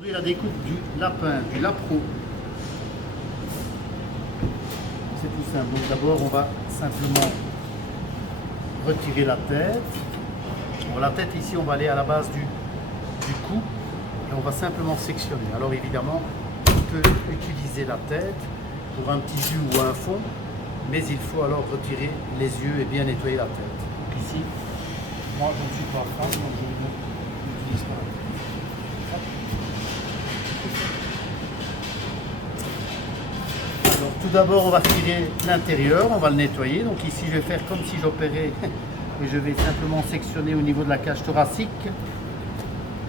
Aujourd'hui, la découpe du lapin, du lapro. C'est tout simple. Donc d'abord, on va simplement retirer la tête. Bon, la tête ici, on va aller à la base du cou et on va simplement sectionner. Alors évidemment, on peut utiliser la tête pour un petit jus ou un fond, mais il faut alors retirer les yeux et bien nettoyer la tête. Donc ici, moi je ne suis pas fan, donc je n'utilise pas la tête. Alors, tout d'abord, on va retirer l'intérieur, on va le nettoyer. Donc ici, je vais faire comme si j'opérais et je vais simplement sectionner au niveau de la cage thoracique.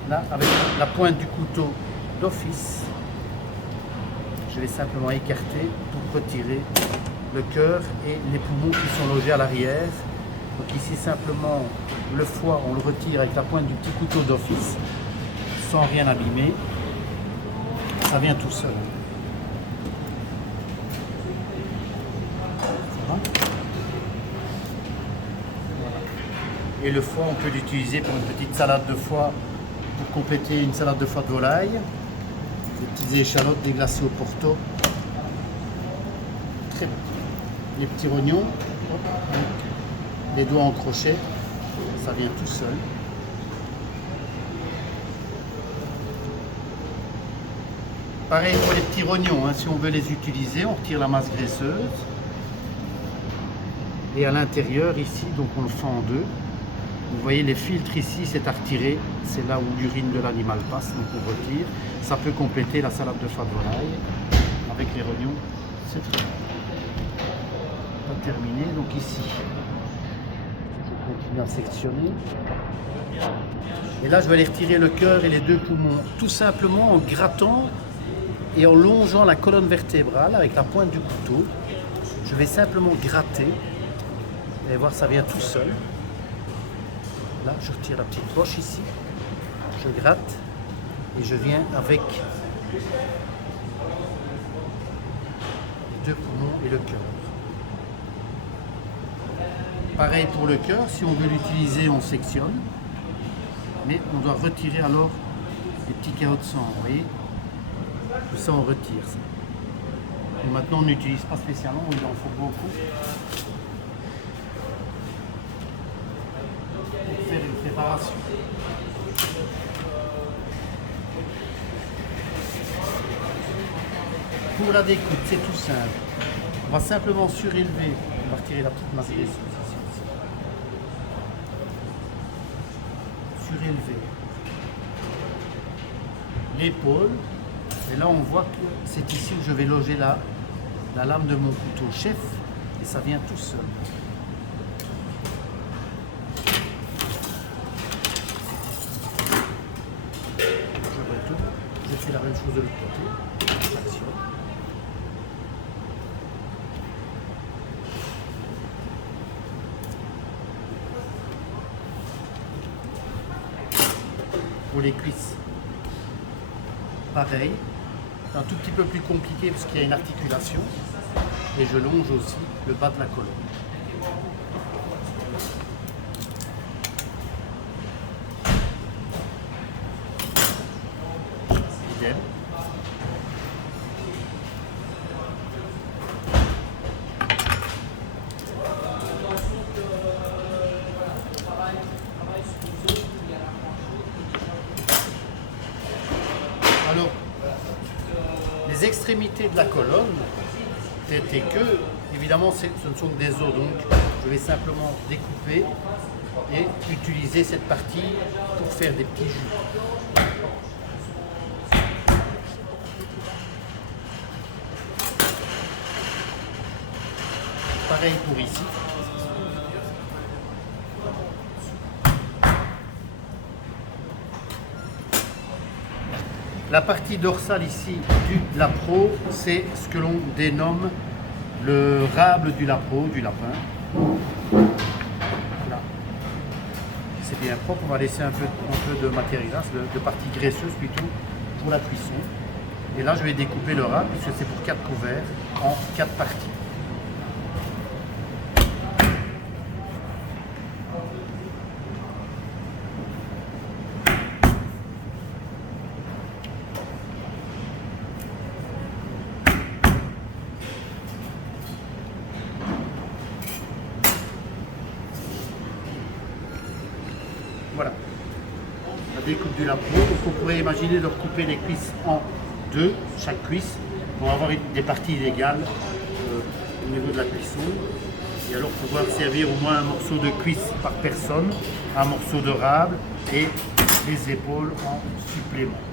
Là, avec la pointe du couteau d'office, je vais simplement écarter pour retirer le cœur et les poumons qui sont logés à l'arrière. Donc ici, simplement, le foie, on le retire avec la pointe du petit couteau d'office, sans rien abîmer. Ça vient tout seul. Et le foie, on peut l'utiliser pour une petite salade de foie, pour compléter une salade de foie de volaille. Des petites échalotes déglacées au porto. Très bon. Les petits rognons, les doigts en crochet, ça vient tout seul. Pareil pour les petits rognons, hein, si on veut les utiliser, on retire la masse graisseuse. Et à l'intérieur ici, donc on le fend en deux. Vous voyez les filtres ici, c'est à retirer, c'est là où l'urine de l'animal passe, donc on retire. Ça peut compléter la salade de foie de volaille. Avec les rognons, c'est très bien. Pas terminé, donc ici, je continue à sectionner. Et là, je vais aller retirer le cœur et les deux poumons, tout simplement en grattant et en longeant la colonne vertébrale avec la pointe du couteau. Je vais simplement gratter. Vous allez voir, ça vient tout seul. Là, je retire la petite poche ici, je gratte et je viens avec les deux poumons et le cœur. Pareil pour le cœur, si on veut l'utiliser, on sectionne, mais on doit retirer alors les petits carottes de sang, vous voyez. Tout ça, on retire ça. Et maintenant, on n'utilise pas spécialement, il en faut beaucoup. Faire une préparation. Pour la découpe, c'est tout simple. On va simplement surélever, on va retirer la petite masse graisseuse ici. Surélever l'épaule. Et là, on voit que c'est ici où je vais loger la lame de mon couteau chef et ça vient tout seul. Je fais la même chose de l'autre côté. Action. Pour les cuisses, pareil. C'est un tout petit peu plus compliqué parce qu'il y a une articulation. Et je longe aussi le bas de la colonne. Idem. Alors, les extrémités de la colonne, tête et queue, évidemment, ce ne sont que des os, donc je vais simplement découper et utiliser cette partie pour faire des petits jus. Pareil pour ici. La partie dorsale ici du lapro, c'est ce que l'on dénomme le rable du lapro, du lapin. Là. C'est bien propre, on va laisser un peu de matière grasse, de partie graisseuse plutôt, pour la cuisson. Et là, je vais découper le rable, puisque c'est pour 4 couverts, en 4 parties. la découpe du lapro. Donc on pourrait imaginer de recouper les cuisses en deux, chaque cuisse, pour avoir des parties égales au niveau de la cuisson. Et alors pouvoir servir au moins un morceau de cuisse par personne, un morceau de rable et les épaules en supplément.